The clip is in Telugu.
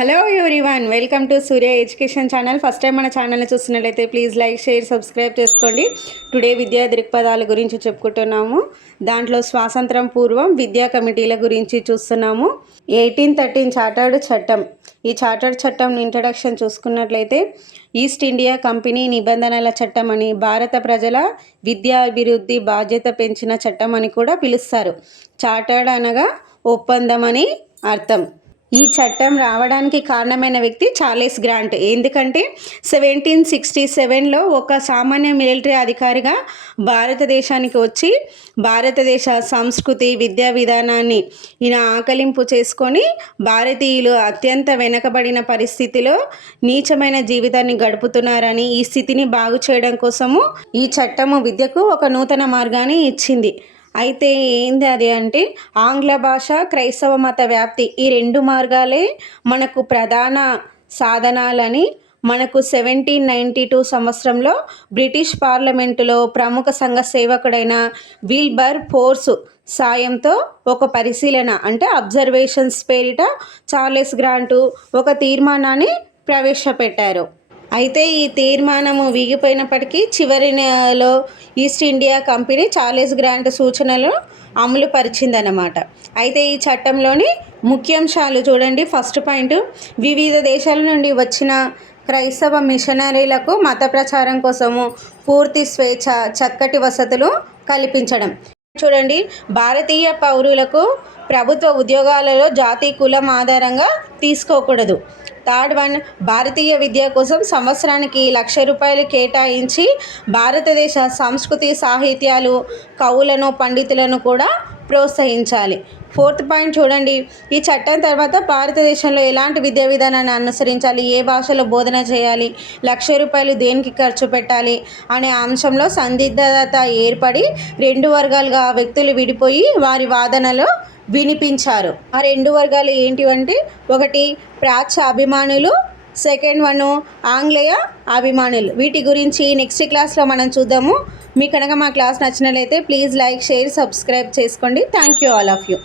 Hello one welcome to Surya education channel. First time మన ఛానల్ని చూస్తున్నట్లయితే ప్లీజ్ లైక్ షేర్ సబ్స్క్రైబ్ చేసుకోండి. టుడే విద్యా దృక్పథాల గురించి చెప్పుకుంటున్నాము. దాంట్లో స్వాతంత్రం పూర్వం విద్యా కమిటీల గురించి చూస్తున్నాము. ఎయిటీన్ థర్టీన్ చార్టర్డ్ చట్టం. ఈ చార్టర్డ్ చట్టం ఇంట్రడక్షన్ చూసుకున్నట్లయితే ఈస్ట్ ఇండియా కంపెనీ నిబంధనల చట్టం అని భారత ప్రజల విద్యా అభివృద్ధి బాధ్యత పెంచిన చట్టం అని కూడా పిలుస్తారు. చార్టర్డ్ అనగా ఒప్పందం అని అర్థం. ఈ చట్టం రావడానికి కారణమైన వ్యక్తి చార్లెస్ గ్రాంట్. ఎందుకంటే సెవెంటీన్ సిక్స్టీ సెవెన్లో ఒక సామాన్య మిలిటరీ అధికారిగా భారతదేశానికి వచ్చి భారతదేశ సంస్కృతి విద్యా విధానాన్ని ఈయన ఆకలింపు చేసుకొని భారతీయులు అత్యంత వెనకబడిన పరిస్థితిలో నీచమైన జీవితాన్ని గడుపుతున్నారని ఈ స్థితిని బాగు చేయడం కోసము ఈ చట్టము విద్యకు ఒక నూతన మార్గాన్ని ఇచ్చింది. అయితే ఏంది అది అంటే ఆంగ్ల భాష క్రైస్తవ మత వ్యాప్తి ఈ రెండు మార్గాలే మనకు ప్రధాన సాధనాలని మనకు సెవెంటీన్ నైంటీ టూ సంవత్సరంలో బ్రిటిష్ పార్లమెంటులో ప్రముఖ సంఘ సేవకుడైన విల్బర్ ఫోర్స్ సాయంతో ఒక పరిశీలన అంటే అబ్జర్వేషన్స్ పేరిట చార్లెస్ గ్రాంటు ఒక తీర్మానాన్ని ప్రవేశపెట్టారు. అయితే ఈ తీర్మానము వీగిపోయినప్పటికీ చివరిలో East India Company Charles Grant సూచనలు అమలు పరిచిందన్నమాట. అయితే ఈ చట్టంలోని ముఖ్యాంశాలు చూడండి. ఫస్ట్ పాయింట్ వివిధ దేశాల నుండి వచ్చిన క్రైస్తవ మిషనరీలకు మత ప్రచారం కోసము పూర్తి స్వేచ్ఛ చక్కటి వసతులు కల్పించడం. చూడండి భారతీయ పౌరులకు ప్రభుత్వ ఉద్యోగాలలో జాతి కులం ఆధారంగా తీసుకోకూడదు. థర్డ్ వన్ భారతీయ విద్య కోసం సంవత్సరానికి లక్ష రూపాయలు కేటాయించి భారతదేశ సంస్కృతి సాహిత్యాలు కవులను పండితులను కూడా ప్రోత్సహించాలి. ఫోర్త్ పాయింట్ చూడండి. ఈ చట్టం తర్వాత భారతదేశంలో ఎలాంటి విద్యా విధానాన్ని అనుసరించాలి? ఏ భాషలో బోధన చేయాలి? లక్ష రూపాయలు దేనికి ఖర్చు పెట్టాలి? అనే అంశంలో సందిగ్ధత ఏర్పడి రెండు వర్గాలుగా వ్యక్తులు విడిపోయి వారి వాదనలో వినిపించారు. ఆ రెండు వర్గాలు ఏంటివంటే ఒకటి ప్రాచ్య అభిమానులు సెకండ్ వన్ ఆంగ్లేయ అభిమానులు. వీటి గురించి నెక్స్ట్ క్లాస్లో మనం చూద్దాము. మీ కనుక మా క్లాస్ నచ్చినట్లయితే ప్లీజ్ లైక్ షేర్ సబ్స్క్రైబ్ చేసుకోండి. Thank you all of you.